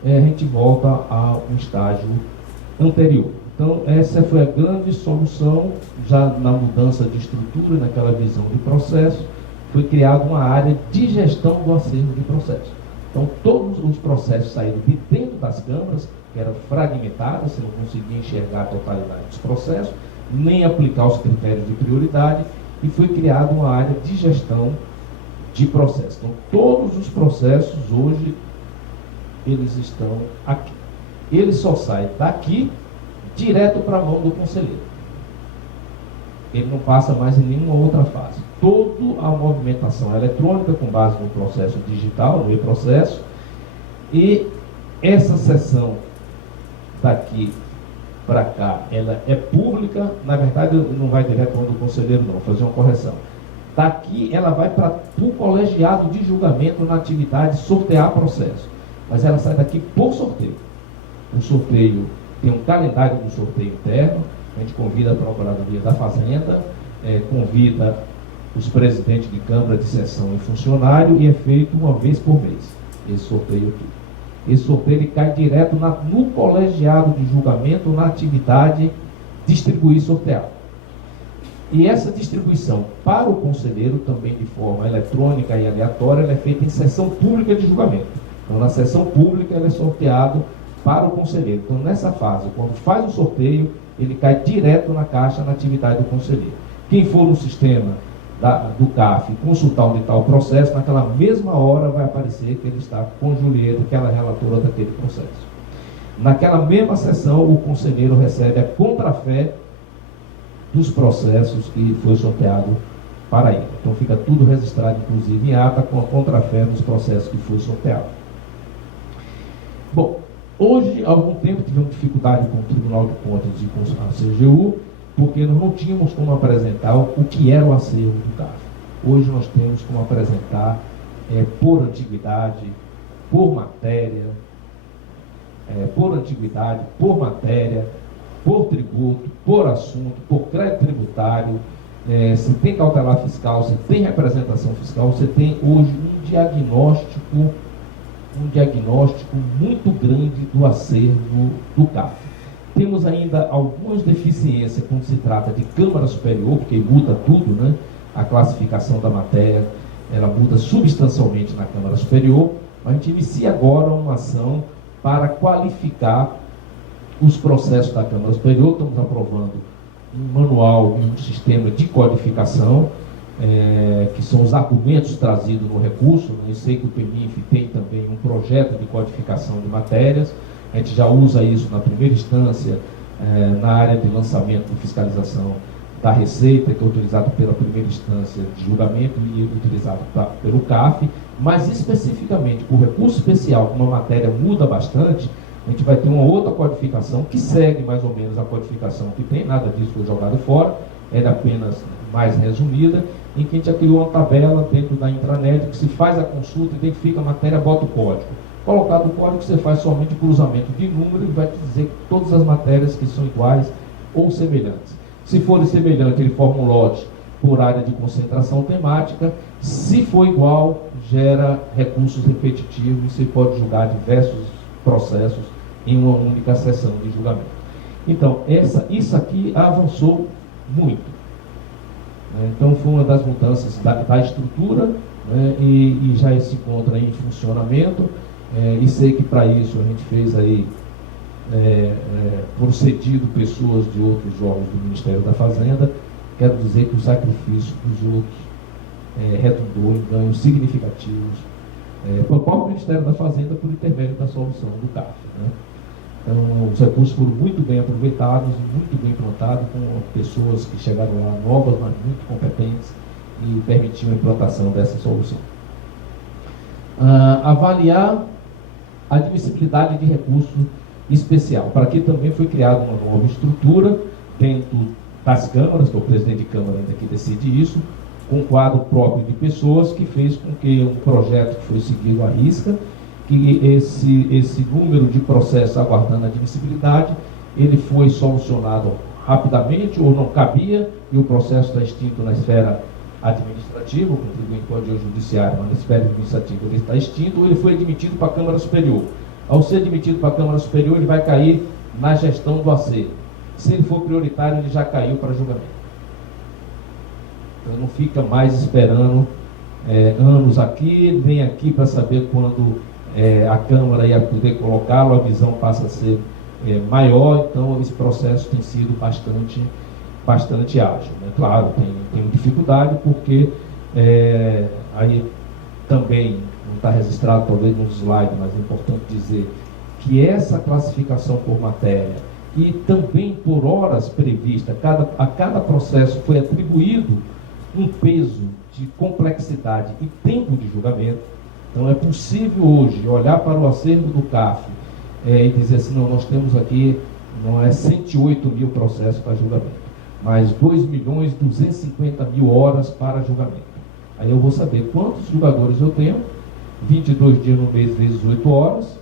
a gente volta ao estágio anterior. Então, essa foi a grande solução, já na mudança de estrutura, naquela visão de processo, foi criada uma área de gestão do acervo de processo. Então, todos os processos saíram de dentro das câmaras, que eram fragmentadas, você não conseguia enxergar a totalidade dos processos, nem aplicar os critérios de prioridade, e foi criada uma área de gestão de processos. Então, todos os processos hoje, eles estão aqui. Ele só sai daqui direto para a mão do conselheiro. Ele não passa mais em nenhuma outra fase. Toda a movimentação eletrônica com base no processo digital, no e-processo, e essa sessão daqui para cá, ela é pública. Na verdade, não vai direto para o conselheiro, não, vou fazer uma correção. Daqui ela vai para o colegiado de julgamento na atividade sortear processo, mas ela sai daqui por sorteio. O sorteio tem um calendário do sorteio interno. A gente convida a Procuradoria da Fazenda, convida os presidentes de Câmara de Sessão e funcionário, e é feito uma vez por mês, esse sorteio aqui. Esse sorteio ele cai direto no colegiado de julgamento, na atividade distribuir e sortear. E essa distribuição para o conselheiro, também de forma eletrônica e aleatória, ela é feita em sessão pública de julgamento. Então, na sessão pública, ela é sorteado para o conselheiro. Então, nessa fase, quando faz o sorteio, ele cai direto na caixa, na atividade do conselheiro. Quem for no sistema do CAF consultar onde está o processo, naquela mesma hora vai aparecer que ele está com Julieta, que ela é relatora daquele processo. Naquela mesma sessão, o conselheiro recebe a contrafé dos processos que foi sorteado para ele. Então fica tudo registrado, inclusive em ata, com a contrafé dos processos que foi sorteado. Bom, hoje, há algum tempo, tivemos dificuldade com o Tribunal de Contas e com a CGU, porque nós não tínhamos como apresentar o que era o acervo do CAF. Hoje nós temos como apresentar por antiguidade, por matéria, por tributo, por assunto, por crédito tributário. Se tem cautelar fiscal, se tem representação fiscal, você tem hoje um diagnóstico muito grande do acervo do CAF. Temos ainda algumas deficiências quando se trata de Câmara Superior, porque muda tudo, né? A classificação da matéria, ela muda substancialmente na Câmara Superior, mas a gente inicia agora uma ação para qualificar os processos da Câmara Superior. Estamos aprovando um manual e um sistema de codificação, que são os argumentos trazidos no recurso. Eu sei que o PEMIF tem também um projeto de codificação de matérias. A gente já usa isso na primeira instância, na área de lançamento de fiscalização da Receita, que é utilizado pela primeira instância de julgamento e utilizado pelo CAF, mas especificamente o recurso especial, como a matéria muda bastante, a gente vai ter uma outra codificação que segue mais ou menos a codificação que tem, nada disso foi jogado fora, é apenas mais resumida, em que a gente já criou uma tabela dentro da intranet, que se faz a consulta, identifica a matéria, bota o código. Colocado o código, você faz somente cruzamento de número e vai te dizer que todas as matérias que são iguais ou semelhantes. Se forem semelhantes, ele forma um lote por área de concentração temática. Se for igual, gera recursos repetitivos e você pode julgar diversos processos em uma única sessão de julgamento. Então, isso aqui avançou muito. Então, foi uma das mudanças da estrutura, né, e já se encontra em funcionamento. E sei que para isso a gente fez aí, procedido pessoas de outros órgãos do Ministério da Fazenda. Quero dizer que o sacrifício dos outros redundou em ganhos significativos para o próprio Ministério da Fazenda por intermédio da solução do CAF, né? Então, os recursos foram muito bem aproveitados, muito bem implantados, com pessoas que chegaram lá novas, mas muito competentes, e permitiam a implantação dessa solução. Avaliar a admissibilidade de recurso especial. Para que também foi criada uma nova estrutura dentro das câmaras, que é o presidente de câmara ainda que decide isso, com um quadro próprio de pessoas que fez com que um projeto que foi seguido à risca, que esse número de processos aguardando admissibilidade, ele foi solucionado rapidamente ou não cabia, e o processo está extinto na esfera administrativa, o contribuinte pode ir ao judiciário, mas na esfera administrativa ele está extinto, ou ele foi admitido para a Câmara Superior. Ao ser admitido para a Câmara Superior, ele vai cair na gestão do acervo. Se ele for prioritário, ele já caiu para julgamento. Então não fica mais esperando anos aqui, vem aqui para saber quando a Câmara ia poder colocá-lo, a visão passa a ser maior, então esse processo tem sido bastante ágil, né? Claro, tem dificuldade, porque aí também, não está registrado talvez nos slides, mas é importante dizer que essa classificação por matéria e também por horas prevista, a cada processo foi atribuído um peso de complexidade e tempo de julgamento. Então é possível hoje olhar para o acervo do CAF e dizer assim, não, nós temos aqui, não é 108 mil processos para julgamento, mas 2.250.000 horas para julgamento. Aí eu vou saber quantos julgadores eu tenho, 22 dias no mês vezes 8 horas,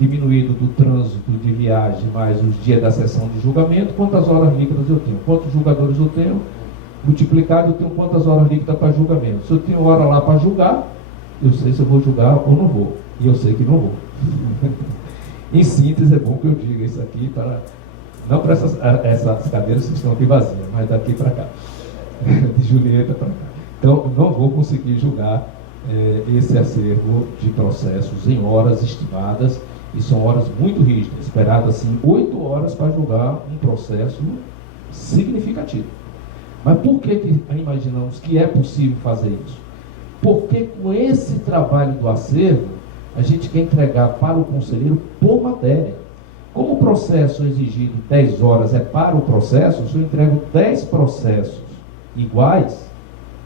diminuído do trânsito de viagem mais os dias da sessão de julgamento, quantas horas líquidas eu tenho, quantos julgadores eu tenho, multiplicado eu tenho quantas horas líquidas para julgamento. Se eu tenho hora lá para julgar, eu sei se eu vou julgar ou não vou, e eu sei que não vou. Em síntese, é bom que eu diga isso aqui, não para essas cadeiras que estão aqui vazias, mas daqui para cá, de Julieta para cá. Então, não vou conseguir julgar esse acervo de processos em horas estimadas, e são horas muito rígidas, esperado assim 8 horas para julgar um processo significativo. Mas por que imaginamos que é possível fazer isso? Porque com esse trabalho do acervo, a gente quer entregar para o conselheiro por matéria. Como o processo exigido 10 horas é para o processo, se eu entrego 10 processos iguais,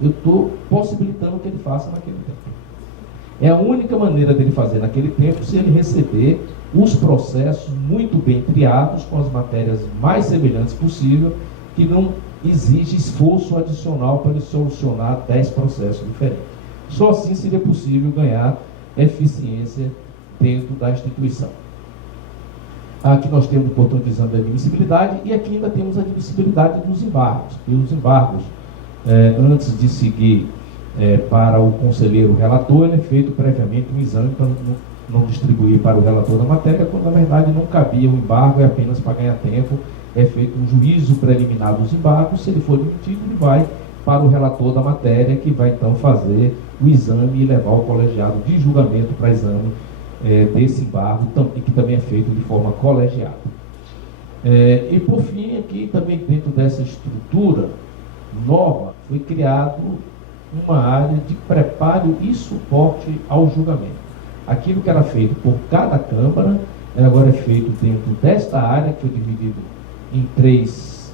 eu estou possibilitando que ele faça naquele tempo. É a única maneira dele fazer naquele tempo se ele receber os processos muito bem triados, com as matérias mais semelhantes possível, que não exige esforço adicional para ele solucionar 10 processos diferentes. Só assim seria possível ganhar eficiência dentro da instituição. Aqui nós temos o portão de exame da admissibilidade, e aqui ainda temos a admissibilidade dos embargos. E os embargos, antes de seguir para o conselheiro relator, ele é feito previamente um exame para não distribuir para o relator da matéria, quando na verdade não cabia o embargo, é apenas para ganhar tempo. É feito um juízo preliminar dos embargos, se ele for admitido, ele vai para o relator da matéria, que vai então fazer o exame e levar o colegiado de julgamento para exame desse embargo, que também é feito de forma colegiada. E por fim, aqui também dentro dessa estrutura nova, foi criado uma área de preparo e suporte ao julgamento. Aquilo que era feito por cada Câmara, agora é feito dentro desta área, que foi dividido em três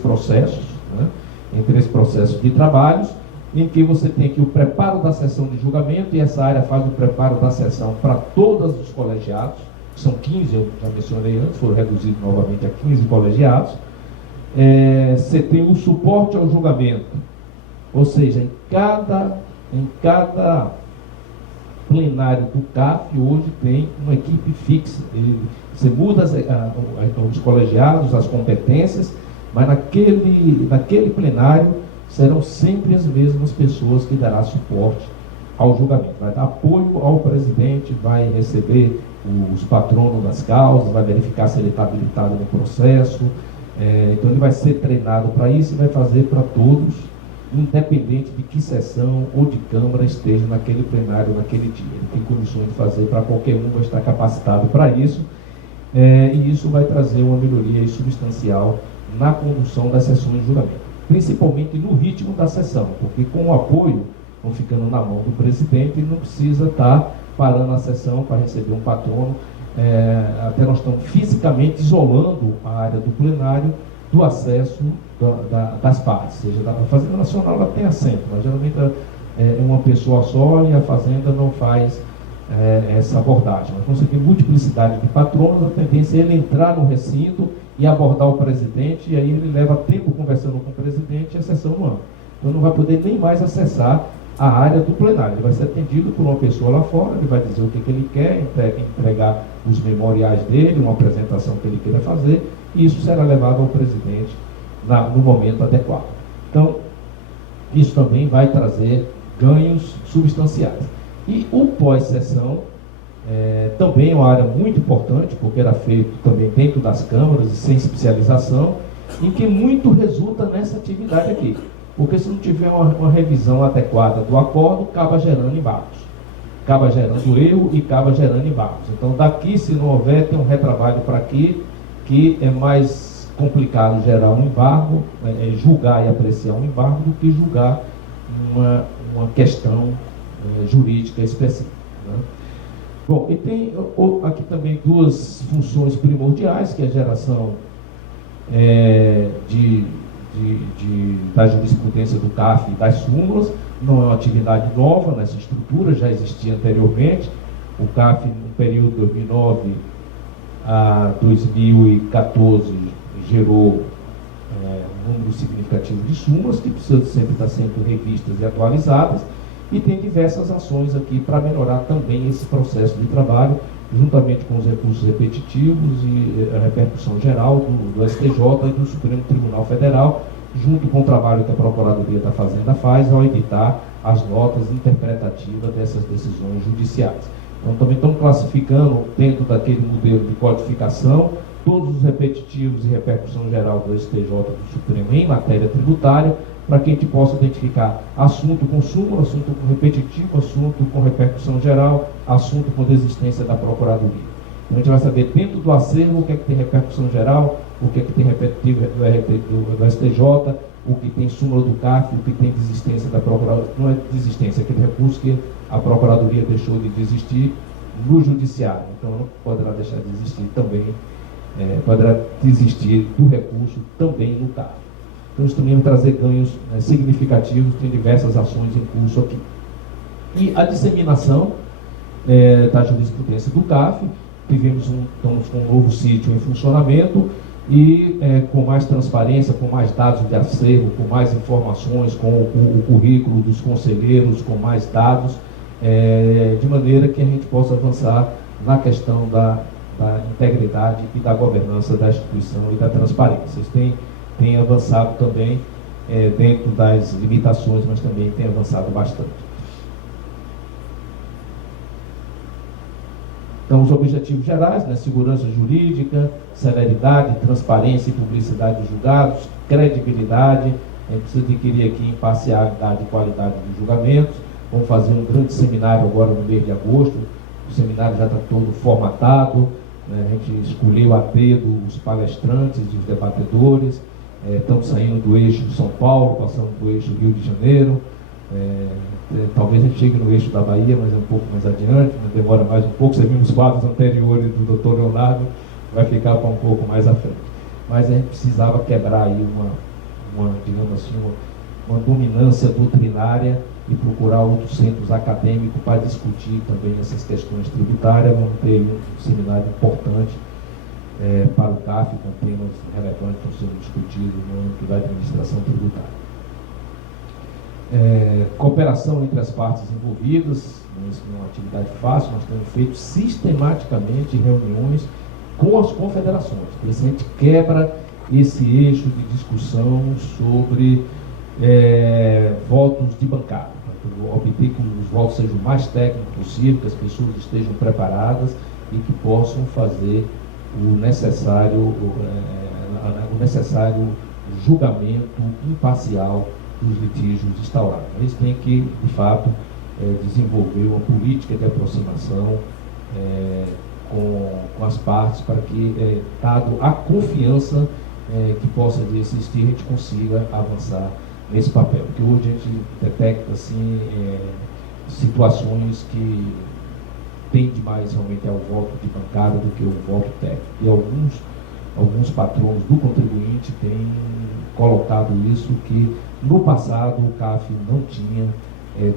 processos, né? Em 3 processos de trabalhos, em que você tem aqui o preparo da sessão de julgamento, e essa área faz o preparo da sessão para todos os colegiados, que são 15, eu já mencionei antes, foram reduzidos novamente a 15 colegiados. Você tem o suporte ao julgamento, ou seja, em cada plenário do CAF hoje tem uma equipe fixa. Você muda os colegiados, as competências, mas naquele plenário serão sempre as mesmas pessoas que dará suporte ao julgamento. Vai dar apoio ao presidente, vai receber os patronos das causas, vai verificar se ele está habilitado no processo. Então ele vai ser treinado para isso e vai fazer para todos, independente de que sessão ou de Câmara esteja naquele plenário, naquele dia. Ele tem condições de fazer para qualquer um, vai estar capacitado para isso, e isso vai trazer uma melhoria substancial na condução das sessões de julgamento, principalmente no ritmo da sessão, porque com o apoio, vão ficando na mão do presidente, ele não precisa estar parando a sessão para receber um patrono. Até nós estamos fisicamente isolando a área do plenário do acesso das partes, seja da Fazenda Nacional, ela tem assento, mas geralmente é uma pessoa só, e a Fazenda não faz essa abordagem. Mas quando você tem multiplicidade de patronos, a tendência é ele entrar no recinto e abordar o presidente, e aí ele leva tempo conversando com o presidente e a sessão no ano. Então não vai poder nem mais acessar a área do plenário. Ele vai ser atendido por uma pessoa lá fora, ele vai dizer o que ele quer, entregar os memoriais dele, uma apresentação que ele queira fazer, e isso será levado ao presidente no momento adequado. Então, isso também vai trazer ganhos substanciais. E o pós-sessão também é uma área muito importante, porque era feito também dentro das câmaras e sem especialização, em que muito resulta nessa atividade aqui. Porque se não tiver uma revisão adequada do acordo, acaba gerando embargos. Acaba gerando erro e acaba gerando embargos. Então, daqui, se não houver, tem um retrabalho para aqui, que é mais complicado gerar um embargo, julgar e apreciar um embargo, do que julgar uma questão jurídica específica. Né? Bom, e tem aqui também duas funções primordiais, que é a geração da jurisprudência do CAF e das súmulas. Não é uma atividade nova nessa estrutura, já existia anteriormente. O CAF, no período de 2009 a 2014, gerou um número significativo de súmulas, que precisam sempre estar sendo revistas e atualizadas, e tem diversas ações aqui para melhorar também esse processo de trabalho, juntamente com os recursos repetitivos e a repercussão geral do STJ e do Supremo Tribunal Federal, junto com o trabalho que a Procuradoria da Fazenda faz ao editar as notas interpretativas dessas decisões judiciais. Então, também estamos classificando, dentro daquele modelo de codificação, todos os repetitivos e repercussão geral do STJ e do Supremo em matéria tributária, para que a gente possa identificar assunto com súmula, assunto com repetitivo, assunto com repercussão geral, assunto com desistência da Procuradoria. Então, a gente vai saber dentro do acervo o que é que tem repercussão geral, o que é que tem repetitivo do STJ, o que tem súmula do CAF, o que tem desistência da Procuradoria. Não é desistência, é aquele recurso que a Procuradoria deixou de desistir no Judiciário. Então, não poderá deixar de existir também, poderá desistir do recurso também no CAF. Então, isso também vai trazer ganhos significativos, tem diversas ações em curso aqui. E a disseminação da jurisprudência do CAF, estamos com um novo sítio em funcionamento e com mais transparência, com mais dados de acervo, com mais informações, com o currículo dos conselheiros, com mais dados, de maneira que a gente possa avançar na questão da integridade e da governança da instituição e da transparência. Vocês têm avançado também dentro das limitações, mas também têm avançado bastante. Então, os objetivos gerais, né? Segurança jurídica, celeridade, transparência e publicidade dos julgados, credibilidade, a gente precisa adquirir aqui imparcialidade e qualidade dos julgamentos. Vamos fazer um grande seminário agora no mês de agosto, o seminário já está todo formatado, né? A gente escolheu a dedo os palestrantes e os debatedores, estamos saindo do eixo São Paulo, passando do eixo Rio de Janeiro, talvez a gente chegue no eixo da Bahia, mas é um pouco mais adiante, né? Demora mais um pouco. Você viu os quadros anteriores do Dr. Leonardo, vai ficar para um pouco mais à frente. Mas a gente precisava quebrar aí digamos assim, uma dominância doutrinária e procurar outros centros acadêmicos para discutir também essas questões tributárias. Vamos ter um seminário importante para o CAF, com temas relevantes que estão sendo discutidos no âmbito da administração tributária. Cooperação entre as partes envolvidas, isso não é uma atividade fácil, nós temos feito sistematicamente reuniões com as confederações, porque se a gente quebra esse eixo de discussão sobre votos de bancada, para obter que os votos sejam o mais técnicos possível, que as pessoas estejam preparadas e que possam fazer o necessário julgamento imparcial dos litígios instaurados. Eles têm que, de fato, desenvolver uma política de aproximação com as partes para que, dado a confiança que possa existir, a gente consiga avançar nesse papel. Porque hoje a gente detecta assim, situações que tende mais realmente ao voto de bancada do que o voto técnico. E alguns patrões do contribuinte têm colocado isso, que no passado o CAF não tinha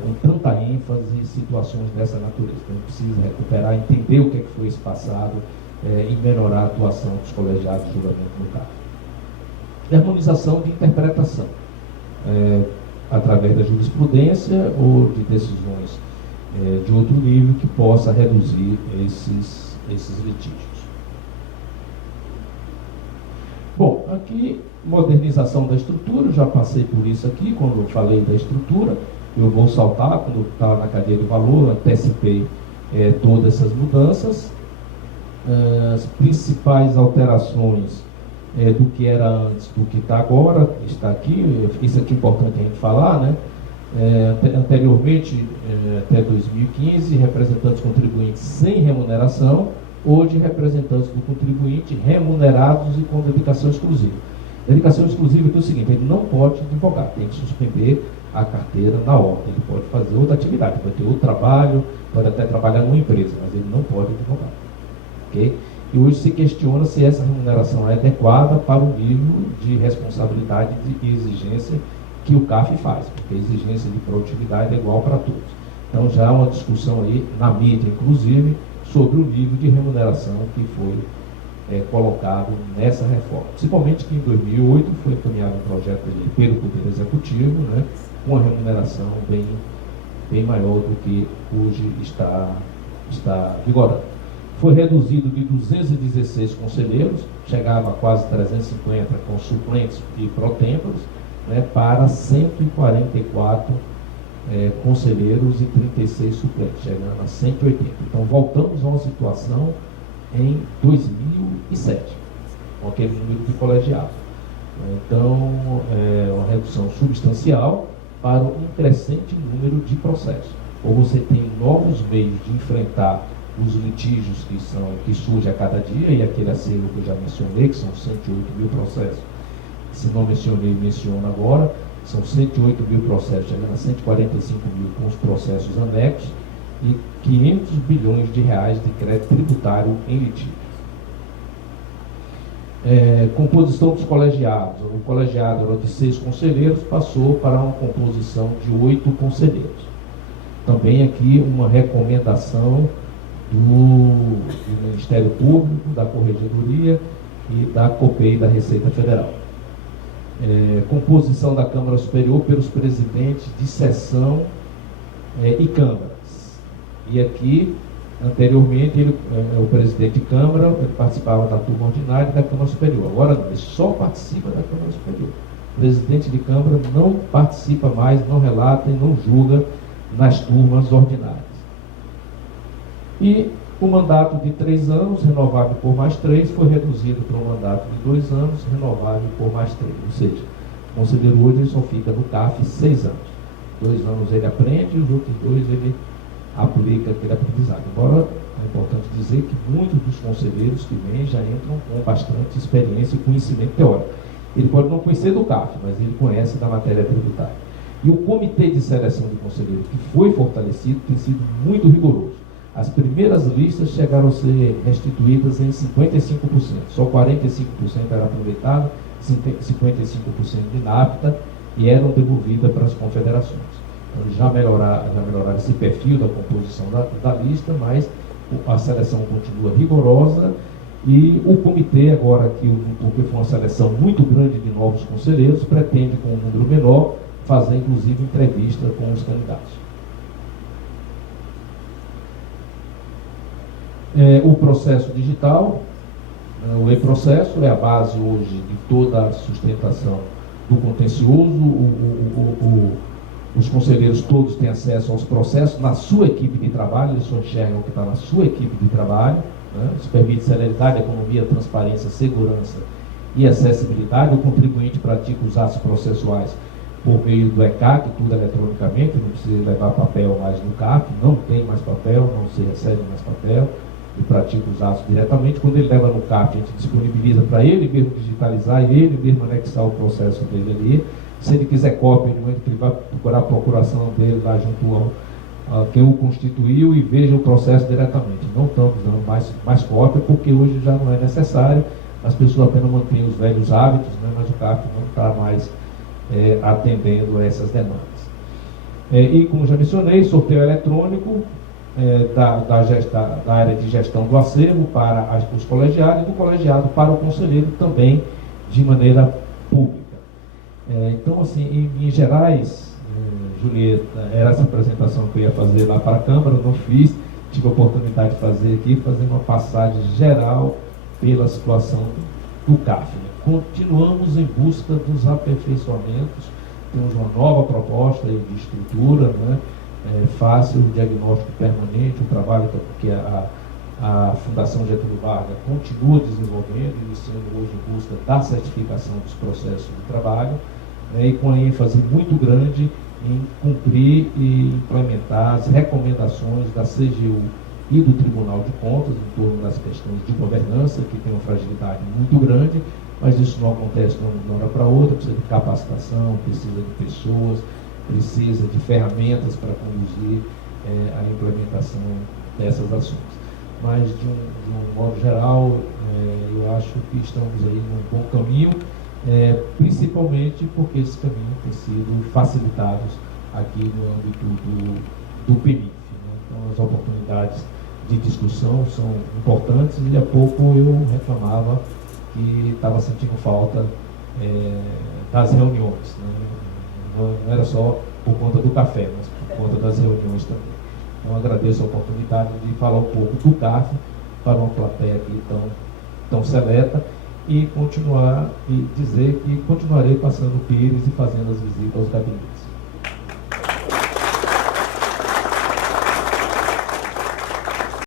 com tanta ênfase situações dessa natureza. Então a gente precisa recuperar, entender o que foi esse passado em melhorar a atuação dos colegiados de julgamento no CAF. Harmonização de interpretação, através da jurisprudência ou de decisões de outro nível que possa reduzir esses litígios. Bom, aqui, modernização da estrutura, já passei por isso aqui, quando eu falei da estrutura, eu vou saltar, quando estava na cadeia de valor, antecipei todas essas mudanças. As principais alterações do que era antes, do que está agora, está aqui, isso aqui é importante a gente falar, né? Anteriormente, até 2015, representantes contribuintes sem remuneração, hoje representantes do contribuinte remunerados e com dedicação exclusiva. Dedicação exclusiva é o seguinte, ele não pode advogar, tem que suspender a carteira na hora, ele pode fazer outra atividade, pode ter outro trabalho, pode até trabalhar numa empresa, mas ele não pode advogar. Okay? E hoje se questiona se essa remuneração é adequada para o nível de responsabilidade e exigência que o CAF faz, porque a exigência de produtividade é igual para todos. Então já há uma discussão aí, na mídia inclusive, sobre o nível de remuneração que foi colocado nessa reforma. Principalmente que em 2008 foi encaminhado um projeto de lei pelo Poder Executivo, né, com uma remuneração bem maior do que hoje está vigorando. Foi reduzido de 216 conselheiros, chegava a quase 350 com suplentes e pró-tempores, né, para 144 conselheiros e 36 suplentes, chegando a 180. Então, voltamos a uma situação em 2007, com aquele número de colegiados. Então, uma redução substancial para um crescente número de processos. Ou você tem novos meios de enfrentar os litígios que surgem a cada dia, e aquele acervo que eu já mencionei, que são 108 mil processos. Se não mencionei, menciono agora, são 108 mil processos, chegando a 145 mil com os processos anexos e 500 bilhões de reais de crédito tributário em litígio. Composição dos colegiados. O colegiado era de 6 conselheiros, passou para uma composição de 8 conselheiros. Também aqui uma recomendação do Ministério Público, da Corregedoria e da COPEI da Receita Federal. Composição da Câmara Superior pelos presidentes de sessão e câmaras. E aqui, anteriormente, o presidente de Câmara ele participava da turma ordinária e da Câmara Superior. Agora não, ele só participa da Câmara Superior. O presidente de Câmara não participa mais, não relata e não julga nas turmas ordinárias. E o mandato de 3 anos, renovável por mais 3, foi reduzido para um mandato de 2 anos, renovável por mais 3. Ou seja, o conselheiro hoje ele só fica no CAF 6 anos. 2 anos ele aprende e os outros 2 ele aplica aquele aprendizado. Embora é importante dizer que muitos dos conselheiros que vêm já entram com bastante experiência e conhecimento teórico. Ele pode não conhecer do CAF, mas ele conhece da matéria tributária. E o comitê de seleção de conselheiros que foi fortalecido tem sido muito rigoroso. As primeiras listas chegaram a ser restituídas em 55%, só 45% era aproveitado, 55% inapta e eram devolvidas para as confederações. Então já melhoraram esse perfil da composição da lista, mas a seleção continua rigorosa e o comitê agora, porque foi uma seleção muito grande de novos conselheiros, pretende com um número menor fazer inclusive entrevista com os candidatos. O processo digital, o e-processo é a base hoje de toda a sustentação do contencioso. Os conselheiros todos têm acesso aos processos na sua equipe de trabalho, eles só enxergam o que está na sua equipe de trabalho, né? Isso permite celeridade, economia, transparência, segurança e acessibilidade. O contribuinte pratica os atos processuais por meio do ECAC, tudo eletronicamente, não precisa levar papel mais no CAF, não tem mais papel, não se recebe mais papel, e pratica os atos diretamente. Quando ele leva no CAF, a gente disponibiliza para ele mesmo digitalizar e ele mesmo anexar o processo dele ali. Se ele quiser cópia, ele vai procurar a procuração dele lá junto a quem o constituiu e veja o processo diretamente. Não estamos dando mais cópia, porque hoje já não é necessário, as pessoas apenas mantêm os velhos hábitos, né, mas o CAF não está mais atendendo a essas demandas. E como já mencionei, sorteio eletrônico, da área de gestão do acervo para os colegiados e do colegiado para o conselheiro também de maneira pública. Então, assim, em gerais, Julieta, era essa apresentação que eu ia fazer lá para a Câmara, eu não fiz, tive a oportunidade de fazer aqui, fazer uma passagem geral pela situação do CAF. Continuamos em busca dos aperfeiçoamentos, temos uma nova proposta de estrutura, né? Fácil, o diagnóstico permanente, o trabalho que a Fundação Getúlio Vargas continua desenvolvendo, iniciando hoje em busca da certificação dos processos de trabalho, e com ênfase muito grande em cumprir e implementar as recomendações da CGU e do Tribunal de Contas em torno das questões de governança, que tem uma fragilidade muito grande, mas isso não acontece de uma hora para outra, precisa de capacitação, precisa de pessoas, precisa de ferramentas para conduzir a implementação dessas ações. Mas, de um modo geral, eu acho que estamos aí num bom caminho, principalmente porque esse caminho tem sido facilitado aqui no âmbito do PNIF. Né? Então, as oportunidades de discussão são importantes e há pouco eu reclamava que estava sentindo falta das reuniões. Né? Não era só por conta do café, mas por conta das reuniões também. Então, agradeço a oportunidade de falar um pouco do CAF para uma plateia aqui tão seleta e continuar e dizer que continuarei passando o Pires e fazendo as visitas aos gabinetes.